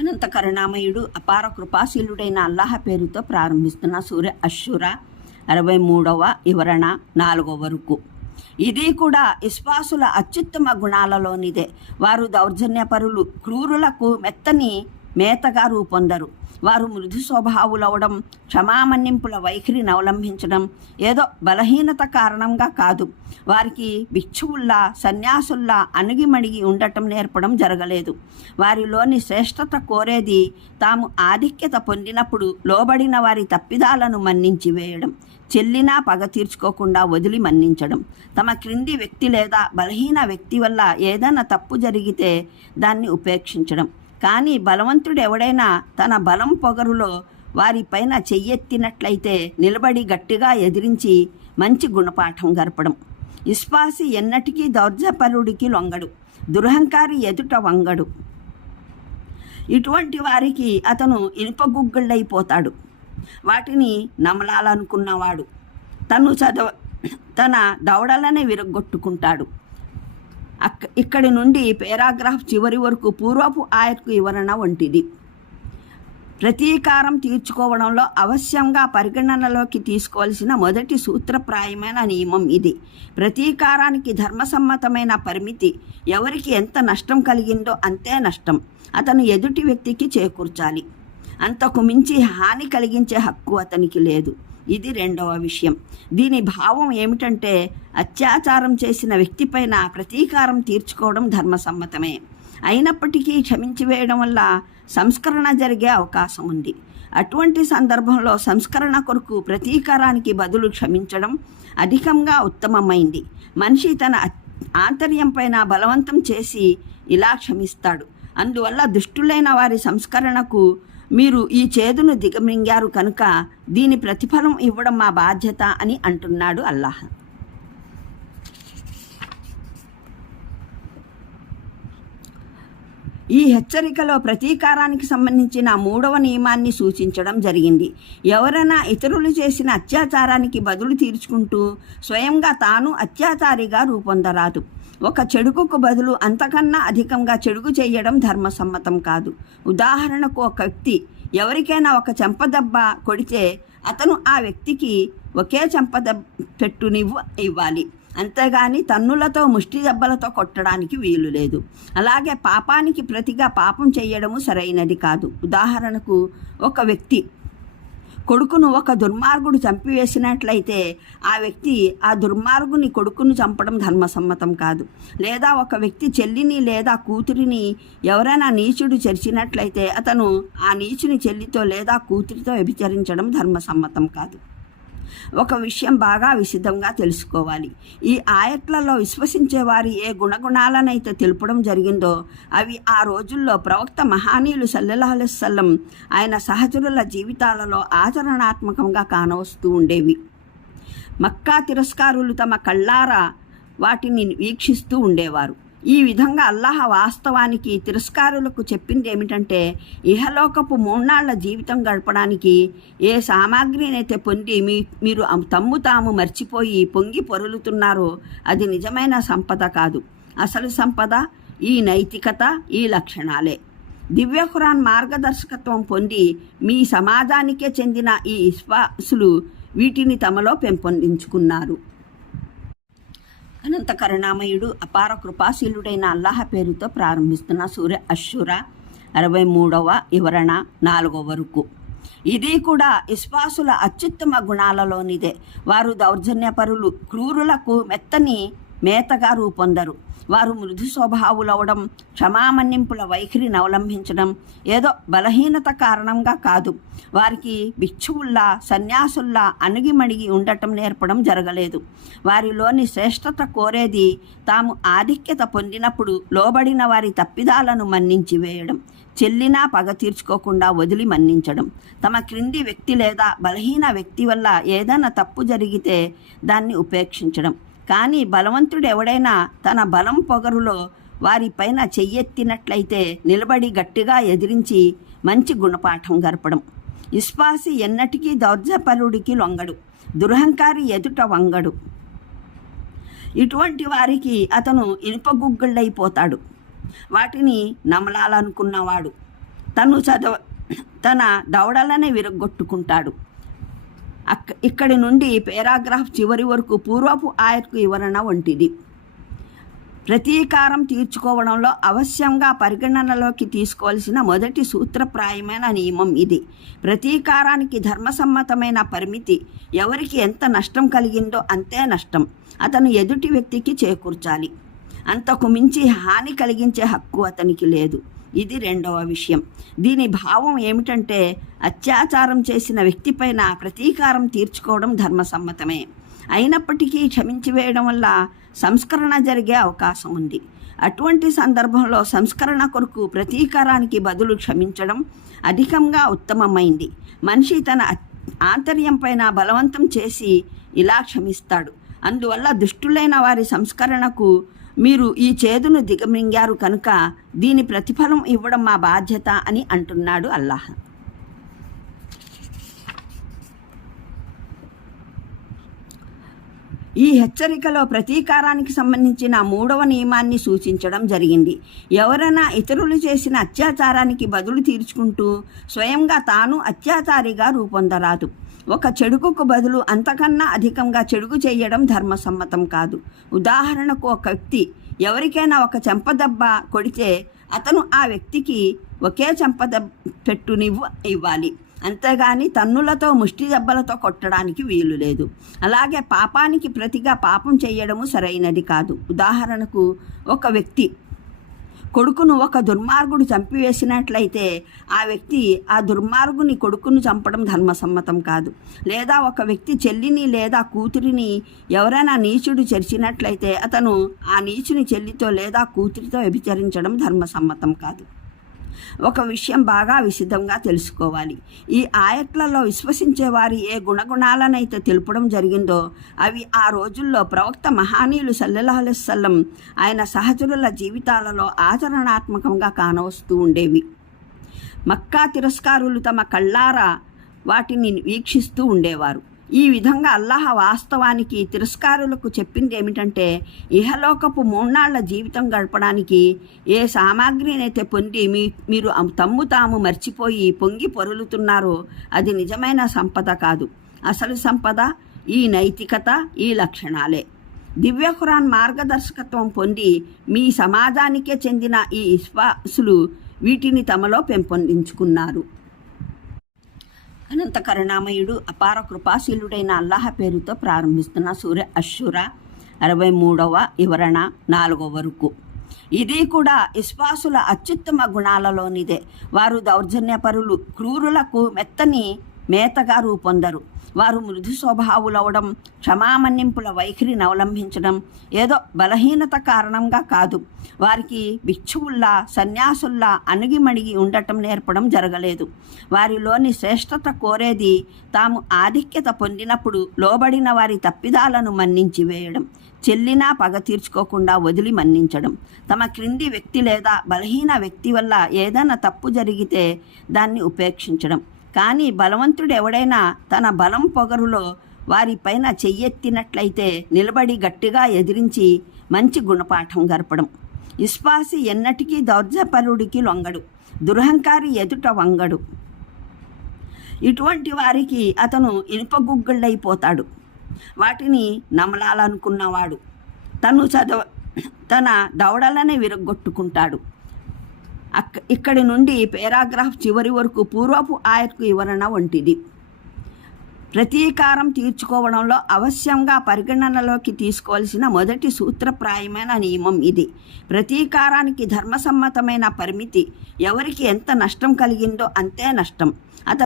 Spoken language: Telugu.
అనంత కరుణామయుడు అపార కృపాశీలుడైన అల్లాహ పేరుతో ప్రారంభిస్తున్న సూర్య అశ్షుర అరవై మూడవ వివరణ నాలుగవ వరకు. ఇది కూడా విశ్వాసుల అత్యుత్తమ గుణాలలోనిదే. వారు దౌర్జన్యపరులు క్రూరులకు మెత్తని మేతగా రూపొందరు. వారు మృదు స్వభావులవడం క్షమామన్నింపుల వైఖరిని అవలంబించడం ఏదో బలహీనత కారణంగా కాదు. వారికి భిక్షువుల్లా సన్యాసుల్లా అణిగిమణిగి ఉండటం నేర్పడం జరగలేదు. వారిలోని శ్రేష్టత కోరేది తాము ఆధిక్యత పొందినప్పుడు లోబడిన వారి తప్పిదాలను మన్నించి వేయడం చెల్లినా పగ తీర్చుకోకుండా వదిలి మన్నించడం. తమ క్రింది వ్యక్తి లేదా బలహీన వ్యక్తి వల్ల ఏదైనా తప్పు జరిగితే దాన్ని ఉపేక్షించడం. కానీ బలవంతుడెవడైనా తన బలం పొగరులో వారిపైన చెయ్యెత్తినట్లయితే నిలబడి గట్టిగా ఎదిరించి మంచి గుణపాఠం గరపడం. ఇస్పాసి ఎన్నటికీ దౌర్జపరుడికి లొంగడు దురహంకారి ఎదుట వంగడు. ఇటువంటి వారికి అతను ఇనుపగుగ్గుళ్ళైపోతాడు వాటిని నమలాలనుకున్నవాడు. తను చదవ తన దవడలనే విరగొట్టుకుంటాడు అక్క ఇక్కడి నుండి పేరాగ్రాఫ్ చివరి వరకు పూర్వపు ఆయత్కు వివరణ వంటిది. ప్రతీకారం తీర్చుకోవడంలో అవశ్యంగా పరిగణనలోకి తీసుకోవాల్సిన మొదటి సూత్రప్రాయమైన నియమం ఇది. ప్రతీకారానికి ధర్మసమ్మతమైన పరిమితి ఎవరికి ఎంత నష్టం కలిగిందో అంతే నష్టం. అతను ఎదుటి వ్యక్తికి చేకూర్చాలి. అంతకు మించి హాని కలిగించే హక్కు అతనికి లేదు. ఇది రెండవ విషయం. దీని భావం ఏమిటంటే అత్యాచారం చేసిన వ్యక్తిపైన ప్రతీకారం తీర్చుకోవడం ధర్మసమ్మతమే. అయినప్పటికీ క్షమించి వేయడం వల్ల సంస్కరణ జరిగే అవకాశం ఉంది. అటువంటి సందర్భంలో సంస్కరణ కొరకు ప్రతీకారానికి బదులు క్షమించడం అధికంగా ఉత్తమమైంది. మనిషి తన ఆంతర్యం పైన బలవంతం చేసి ఇలా క్షమిస్తాడు. అందువల్ల దుష్టులైన వారి సంస్కరణకు మీరు ఈ చేదును దిగమింగారు కనుక దీని ప్రతిఫలం ఇవ్వడం మా బాధ్యత అని అంటున్నాడు అల్లాహ్. ఈ హెచ్చరికలో ప్రతీకారానికి సంబంధించిన మూడవ నియమాన్ని సూచించడం జరిగింది. ఎవరైనా ఇతరులు చేసిన అత్యాచారానికి బదులు తీర్చుకుంటూ స్వయంగా తాను అత్యాచారిగా రూపొందరాదు. ఒక చెడుకుకు బదులు అంతకన్నా అధికంగా చెడుగు చేయడం ధర్మసమ్మతం కాదు. ఉదాహరణకు ఒక వ్యక్తి ఎవరికైనా ఒక చెంపదెబ్బ కొడితే అతను ఆ వ్యక్తికి ఒకే చెంపదెబ్బ పెట్టునివ్వు ఇవ్వాలి. అంతేగాని తన్నులతో ముష్టి దెబ్బలతో కొట్టడానికి వీలు లేదు. అలాగే పాపానికి ప్రతిగా పాపం చేయడము సరైనది కాదు. ఉదాహరణకు ఒక వ్యక్తి కొడుకును ఒక దుర్మార్గుడు చంపివేసినట్లయితే ఆ వ్యక్తి ఆ దుర్మార్గుని కొడుకును చంపడం ధర్మసమ్మతం కాదు. లేదా ఒక వ్యక్తి చెల్లిని లేదా కూతురిని ఎవరైనా నీచుడు చరిచినట్లయితే అతను ఆ నీచుని చెల్లితో లేదా కూతురితో వ్యభిచరించడం ధర్మసమ్మతం కాదు. ఒక విషయం బాగా విశిద్ధంగా తెలుసుకోవాలి. ఈ ఆయట్లలో విశ్వసించే వారి ఏ గుణగుణాలనైతే తెలుపడం జరిగిందో అవి ఆ రోజుల్లో ప్రవక్త మహానీయులు సల్లెల్లాహుసల్లం ఆయన సహచరుల జీవితాలలో ఆచరణాత్మకంగా కానవస్తూ ఉండేవి. మక్కా తిరస్కారులు తమ కళ్ళారా వాటిని వీక్షిస్తూ ఉండేవారు. ఈ విధంగా అల్లాహ వాస్తవానికి తిరస్కారులకు చెప్పింది ఏమిటంటే ఇహలోకపు మూన్నాళ్ళ జీవితం గడపడానికి ఏ సామాగ్రినైతే పొంది మీ మీరు తమ్ము తాము మర్చిపోయి పొంగి పొరులుతున్నారో అది నిజమైన సంపద కాదు. అసలు సంపద ఈ నైతికత ఈ లక్షణాలే. దివ్య ఖురాన్ మార్గదర్శకత్వం పొంది మీ సమాజానికే చెందిన ఈ విశ్వాసులు వీటిని తమలో పెంపొందించుకున్నారు. అనంత కరుణామయుడు అపార కృపాశీలుడైన అల్లాహ పేరుతో ప్రారంభిస్తున్న సూర్య అశ్షుర అరవై మూడవ వివరణ నాలుగవ వరకు. ఇది కూడా విశ్వాసుల అత్యుత్తమ గుణాలలోనిదే. వారు దౌర్జన్యపరులు క్రూరులకు మెత్తని మేతగా రూపొందరు. వారు మృదు స్వభావులవడం క్షమామన్నింపుల వైఖరిని అవలంబించడం ఏదో బలహీనత కారణంగా కాదు. వారికి భిక్షువుల్లా సన్యాసుల్లా అణిగిమణిగి ఉండటం నేర్పడం జరగలేదు. వారిలోని శ్రేష్టత కోరేది తాము ఆధిక్యత పొందినప్పుడు లోబడిన వారి తప్పిదాలను మన్నించి వేయడం చెల్లినా పగ తీర్చుకోకుండా వదిలి మన్నించడం. తమ క్రింది వ్యక్తి లేదా బలహీన వ్యక్తి వల్ల ఏదైనా తప్పు జరిగితే దాన్ని ఉపేక్షించడం. కానీ బలవంతుడు ఎవడైనా తన బలం పొగరులో వారిపైన చెయ్యెత్తినట్లయితే నిలబడి గట్టిగా ఎదిరించి మంచి గుణపాఠం గరపడం. ఇస్పాసి ఎన్నటికీ దౌర్జపరుడికి లొంగడు దురహంకారి ఎదుట వంగడు. ఇటువంటి వారికి అతను ఇనుపగుగ్గుళ్ళైపోతాడు వాటిని నమలాలనుకున్నవాడు. తను చదవ తన దవడలనే విరగొట్టుకుంటాడు అక్ ఇక్కడి నుండి పేరాగ్రాఫ్ చివరి వరకు పూర్వపు ఆయత్కు వివరణ వంటిది. ప్రతీకారం తీర్చుకోవడంలో అవశ్యంగా పరిగణనలోకి తీసుకోవాల్సిన మొదటి సూత్రప్రాయమైన నియమం ఇది. ప్రతీకారానికి ధర్మసమ్మతమైన పరిమితి ఎవరికి ఎంత నష్టం కలిగిందో అంతే నష్టం. అతను ఎదుటి వ్యక్తికి చేకూర్చాలి. అంతకు మించి హాని కలిగించే హక్కు అతనికి లేదు. ఇది రెండవ విషయం. దీని భావం ఏమిటంటే అత్యాచారం చేసిన వ్యక్తిపైన ప్రతీకారం తీర్చుకోవడం ధర్మసమ్మతమే. అయినప్పటికీ క్షమించి వేయడం వల్ల సంస్కరణ జరిగే అవకాశం ఉంది. అటువంటి సందర్భంలో సంస్కరణ కొరకు ప్రతీకారానికి బదులు క్షమించడం అధికంగా ఉత్తమమైంది. మనిషి తన ఆంతర్యం పైన బలవంతం చేసి ఇలా క్షమిస్తాడు. అందువల్ల దుష్టులైన వారి సంస్కరణకు మీరు ఈ చేదును దిగమింగారు కనుక దీని ప్రతిఫలం ఇవ్వడం మా బాధ్యత అని అంటున్నాడు అల్లాహ్. ఈ హెచ్చరికలో ప్రతీకారానికి సంబంధించిన మూడవ నియమాన్ని సూచించడం జరిగింది. ఎవరైనా ఇతరులు చేసిన అత్యాచారానికి బదులు తీర్చుకుంటూ స్వయంగా తాను అత్యాచారిగా రూపొందరాదు. ఒక చెడుకుకు బదులు అంతకన్నా అధికంగా చెడుగు చేయడం ధర్మసమ్మతం కాదు. ఉదాహరణకు ఒక వ్యక్తి ఎవరికైనా ఒక చెంపదెబ్బ కొడితే అతను ఆ వ్యక్తికి ఒకే చెంపదెబ్బ పెట్టునివ్వు ఇవ్వాలి. అంతేగాని తన్నులతో ముష్టి దెబ్బలతో కొట్టడానికి వీలు లేదు. అలాగే పాపానికి ప్రతిగా పాపం చేయడము సరైనది కాదు. ఉదాహరణకు ఒక వ్యక్తి కొడుకును ఒక దుర్మార్గుడు చంపివేసినట్లయితే ఆ వ్యక్తి ఆ దుర్మార్గుని కొడుకును చంపడం ధర్మసమ్మతం కాదు. లేదా ఒక వ్యక్తి చెల్లిని లేదా కూతురిని ఎవరైనా నీచుడు చెరిచినట్లయితే అతను ఆ నీచుని చెల్లితో లేదా కూతురితో వ్యభిచరించడం ధర్మసమ్మతం కాదు. ఒక విషయం బాగా విశిదంగా తెలుసుకోవాలి. ఈ ఆయట్లలో విశ్వసించే వారి ఏ గుణగుణాలనైతే తెలుపడం జరిగిందో అవి ఆ రోజుల్లో ప్రవక్త మహానీయులు సల్లెల్లాహుసల్లం ఆయన సహచరుల జీవితాలలో ఆచరణాత్మకంగా కానవస్తూ ఉండేవి. మక్కా తిరస్కారులు తమ కళ్ళారా వాటిని వీక్షిస్తూ ఉండేవారు. ఈ విధంగా అల్లాహ వాస్తవానికి తిరస్కారులకు చెప్పింది ఏమిటంటే ఇహలోకపు మూన్నాళ్ళ జీవితం గడపడానికి ఏ సామాగ్రినైతే పొంది మీ మీరు తమ్ము తాము మర్చిపోయి పొంగి పొరులుతున్నారో అది నిజమైన సంపద కాదు. అసలు సంపద ఈ నైతికత ఈ లక్షణాలే. దివ్యఖురాన్ మార్గదర్శకత్వం పొంది మీ సమాజానికే చెందిన ఈ విశ్వాసులు వీటిని తమలో పెంపొందించుకున్నారు. అనంత కరుణామయుడు అపార కృపాశీలుడైన అల్లాహ పేరుతో ప్రారంభిస్తున్న సూర్య అశ్షుర అరవై మూడవ వివరణ నాలుగవ వరకు. ఇది కూడా విశ్వాసుల అత్యుత్తమ గుణాలలోనిదే. వారు దౌర్జన్యపరులు క్రూరులకు మెత్తని మేతగా రూపొందరు వారు మృదు స్వభావులవడం క్షమామన్నింపుల వైఖరిని అవలంబించడం ఏదో బలహీనత కారణంగా కాదు. వారికి భిక్షువుల్లా సన్యాసుల్లా అణిగిమణిగి ఉండటం నేర్పడం జరగలేదు. వారిలోని శ్రేష్టత కోరేది తాము ఆధిక్యత పొందినప్పుడు లోబడిన వారి తప్పిదాలను మన్నించి వేయడం చెల్లినా పగ తీర్చుకోకుండా వదిలి మన్నించడం. తమ క్రింది వ్యక్తి లేదా బలహీన వ్యక్తి వల్ల ఏదైనా తప్పు జరిగితే దాన్ని ఉపేక్షించడం. కానీ బలవంతుడు ఎవడైనా తన బలం పొగరులో వారిపైన చెయ్యెత్తినట్లయితే నిలబడి గట్టిగా ఎదిరించి మంచి గుణపాఠం గరపడం. విశ్వాసి ఎన్నటికీ దౌర్జపరుడికి లొంగడు దురహంకారి ఎదుట వంగడు. ఇటువంటి వారికి అతను ఇనుపగుగ్గుళ్ళైపోతాడు వాటిని నమలాలనుకున్నవాడు. తను చదవ తన దవడలనే విరగొట్టుకుంటాడు అక్క ఇక్కడి నుండి పేరాగ్రాఫ్ చివరి వరకు పూర్వపు ఆయత్కు వివరణ వంటిది. ప్రతీకారం తీర్చుకోవడంలో అవశ్యంగా పరిగణనలోకి తీసుకోవాల్సిన మొదటి సూత్రప్రాయమైన నియమం ఇది. ప్రతీకారానికి ధర్మసమ్మతమైన పరిమితి ఎవరికి ఎంత నష్టం కలిగిందో అంతే నష్టం.